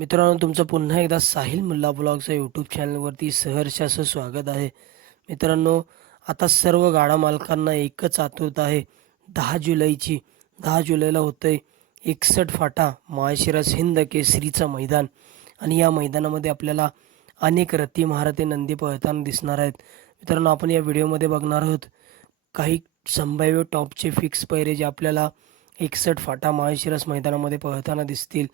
मित्रांनो, तुमचं पुन्हा एकदा साहिल मुल्ला ब्लॉगच्या यूट्यूब चॅनलवरती सहर्ष असं स्वागत आहे. मित्रांनो, आता सर्व गाडा मालकांना एकच आतुरता आहे. 10 जुलैची. 10 जुलैला होतंय 61 फाटा माळशिरस हिंद केसरीचं मैदान आणि या मैदानामध्ये आपल्याला अनेक रथी महारथी नंदी पळताना दिसणार आहेत. मित्रांनो, आपण या व्हिडिओमध्ये बघणार आहोत काही संभाव्य टॉपचे फिक्स पैरे जे आपल्याला 61 फाटा माळशिरस मैदानामध्ये पळताना दिसतील.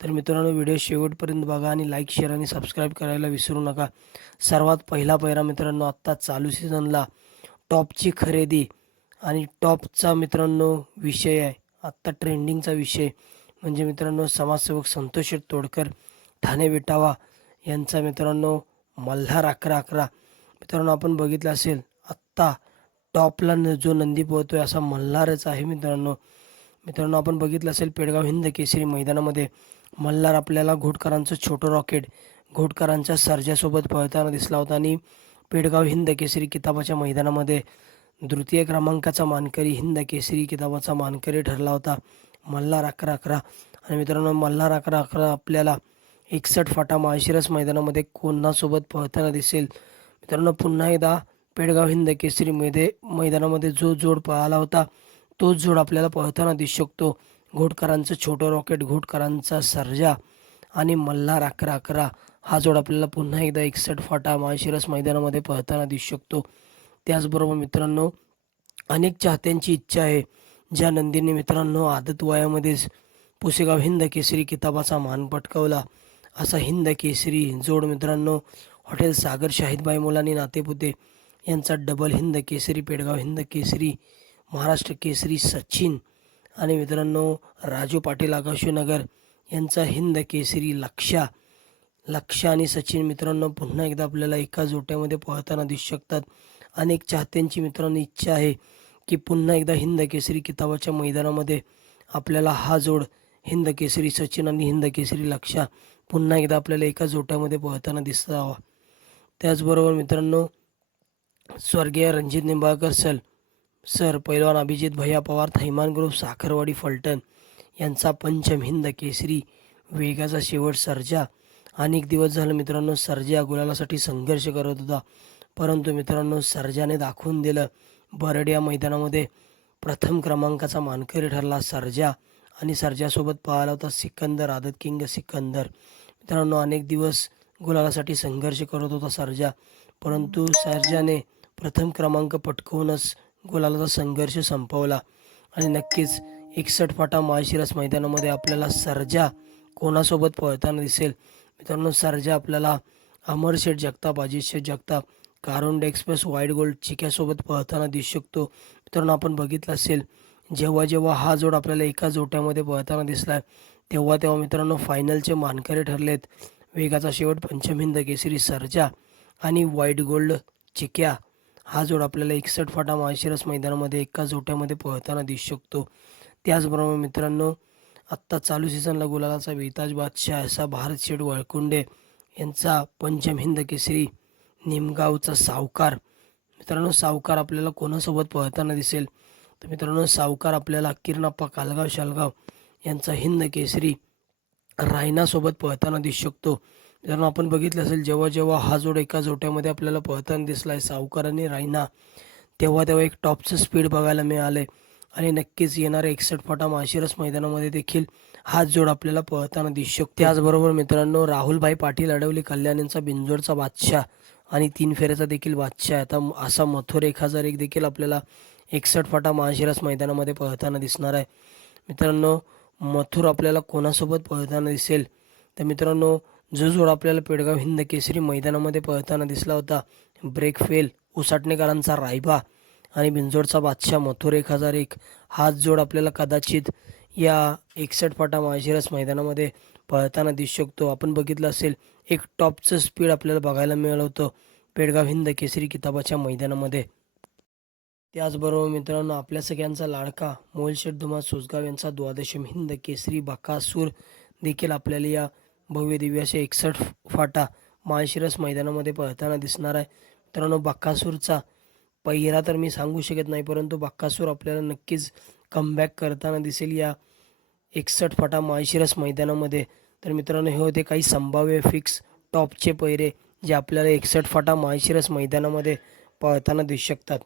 तर मित्रांनो, व्हिडिओ शेवटपर्यंत बघा आणि लाईक, शेअर आणि सबस्क्राईब करायला विसरू नका. सर्वात पहिला पैरा मित्रांनो, आत्ता चालू सीझनला टॉपची खरेदी आणि टॉपचा मित्रांनो विषय आहे. आत्ता ट्रेंडिंगचा विषय म्हणजे मित्रांनो समाजसेवक संतोष शेठ तोडकर ठाणे विटावा यांचा मित्रांनो मल्हार 11-11. मित्रांनो, आपण बघितलं असेल आत्ता टॉपला जो नंदी पोहतोय असा मल्हारच आहे मित्रांनो. मित्रांनो, आपण बघितलं असेल पेडगाव हिंद केसरी मैदानामध्ये मल्हार आपल्याला घोटकरांचं छोटं रॉकेट घोटकरांच्या सर्जासोबत पळताना दिसला होता आणि पेडगाव हिंद केसरी किताबाच्या मैदानामध्ये तृतीय क्रमांकाचा मानकरी हिंद केसरी किताबाचा मानकरी ठरला होता मल्हार 11-11. आणि मित्रांनो, मल्हार 11-11 आपल्याला 61 फाटा माळशिरस मैदानामध्ये कोणासोबत पळताना दिसेल. मित्रांनो, पुन्हा एकदा पेडगाव हिंद केसरी मैदानामध्ये जो जोड पळाला होता तोच जोड आपल्याला पळताना दिसू शकतो. घोटकरांचं छोटं रॉकेट, घोटकरांचा सर्जा आणि मल्हार 11-11 हा जोड आपल्याला पुन्हा एकदा 61 फाटा माळशिरस मैदानामध्ये पळताना दिसू शकतो. त्याचबरोबर मित्रांनो, अनेक चाहत्यांची इच्छा आहे ज्या नंदीने मित्रांनो आदत वयामध्येच पुसेगाव हिंद केसरी किताबाचा मान पटकावला असा हिंद केसरी जोड मित्रांनो हॉटेल सागर शाहिदबाई मुलानी नातेपुते यांचा डबल हिंद केसरी, पेडगाव हिंद केसरी, महाराष्ट्र केसरी सचिन आणि मित्रांनो राजू पाटील आकाशनगर यांचा हिंद केसरी लक्ष्य आणि सचिन मित्रांनो पुन्हा एकदा आपल्याला एका जोट्यामध्ये पळताना दिसू शकतात. अनेक चाहत्यांची मित्रांनो इच्छा आहे की पुन्हा एकदा हिंद केसरी किताबाच्या मैदानामध्ये आपल्याला हा जोड हिंद केसरी सचिन आणि हिंद केसरी लक्ष्य पुन्हा एकदा आपल्याला एका जोट्यामध्ये पळताना दिसावा. त्याचबरोबर मित्रांनो, स्वर्गीय रणजित निंबाळकर सर, पैलवान अभिजित भैया पवार, थैमान ग्रुप, साखरवाडी फलटण यांचा पंचम हिंद केसरी वेगाचा शेवट सर्जा. अनेक दिवस झालं मित्रांनो सर्जा गुलालासाठी संघर्ष करत होता, परंतु मित्रांनो सर्जाने दाखवून दिलं. बरड या मैदानामध्ये प्रथम क्रमांकाचा मानकरी ठरला सर्जा आणि सर्जासोबत पळाला होता सिकंदर, आदत किंग सिकंदर. मित्रांनो, अनेक दिवस गुलालासाठी संघर्ष करत होता सर्जा, परंतु सर्जाने प्रथम क्रमांक पटकवूनच गुलालाचा संघर्ष संपवला. आणि नक्कीच 61 फाटा माळशिरस मैदानामध्ये आपल्याला सर्जा कोणासोबत पळताना दिसेल. मित्रांनो, सर्जा आपल्याला अमरशेठ जगताप, अजित शेठ जगताप, कारोंडे एक्सप्रेस, व्हाईट गोल्ड चिक्यासोबत पळताना दिसू शकतो. मित्रांनो, आपण बघितलं असेल जेव्हा हा जोड आपल्याला एका जोट्यामध्ये पळताना दिसला तेव्हा मित्रांनो फायनलचे मानकरी ठरलेत वेगाचा शेवट पंचम हिंद केसरी सर्जा आणि व्हाईट गोल्ड चिक्या. हा जोड आपल्याला 61 फाटा माळशिरस मैदानामध्ये एका जोट्यामध्ये पळताना दिसू शकतो. त्याचबरोबर मित्रांनो, आत्ता चालू सीझनला गुलालाचा बेताज बादशाह असा भारत शेठ वळकुंडे यांचा पंचम हिंद केसरी निमगावचा सावकार. मित्रांनो, सावकार आपल्याला कोणासोबत पळताना दिसेल तर मित्रांनो सावकार आपल्याला किरणप्पा कालगाव शालगाव यांचा हिंद केसरी रायनासोबत पळताना दिसू शकतो. मित्रांनो, आपण बघितलं असेल जेव्हा हा जोड एका जोट्यामध्ये आपल्याला पळताना दिसला आहे सावकार आणि रायना तेव्हा एक टॉपचं स्पीड बघायला मिळालं आणि नक्कीच येणाऱ्या 61 फाटा माळशिरस मैदानामध्ये देखील हाच जोड आपल्याला पळताना दिसू शकतो. त्याचबरोबर मित्रांनो, राहुलभाई पाटील अडवली कल्याण यांचा बिंजोडचा बादशाह आणि 3 फेऱ्याचा देखील बादशाह आता असा मथुर 1001 देखील आपल्याला 61 फाटा माळशिरस मैदानामध्ये पळताना दिसणार आहे. मित्रांनो, मथुर आपल्याला कोणासोबत पळताना दिसेल तर मित्रांनो जो जोड आपल्याला पेडगाव हिंद केसरी मैदानामध्ये पळताना दिसला होता ब्रेक फेल उसाटणेकरांचा रायबा आणि बिंजोडचा बादशाह मथुर 1001 हाच जोड आपल्याला कदाचित या 61 फाटा माळशिरस मैदानामध्ये पळताना दिसू शकतो. आपण बघितलं असेल एक टॉपचं स्पीड आपल्याला बघायला मिळालं होतं पेडगाव हिंद केसरी किताबाच्या मैदानामध्ये. त्याचबरोबर मित्रांनो, आपल्या सगळ्यांचा लाडका मोलशेठ धुमा सुसगाव यांचा द्वादशम हिंद केसरी बकासूर देखील आपल्याला या भव्य दिव्य असे 61 फाटा माळशिरस मैदानामध्ये पळताना दिसणार आहे. मित्रांनो, बकासूरचा पहिरा तर मी सांगू शकत नाही, परंतु बकासूर आपल्याला नक्कीच कमबॅक करताना दिसेल या 61 फाटा माळशिरस मैदानामध्ये. तर मित्रांनो, हे होते काही संभाव्य फिक्स टॉपचे पैरे जे आपल्याला 61 फाटा माळशिरस मैदानामध्ये पळताना दिसू शकतात.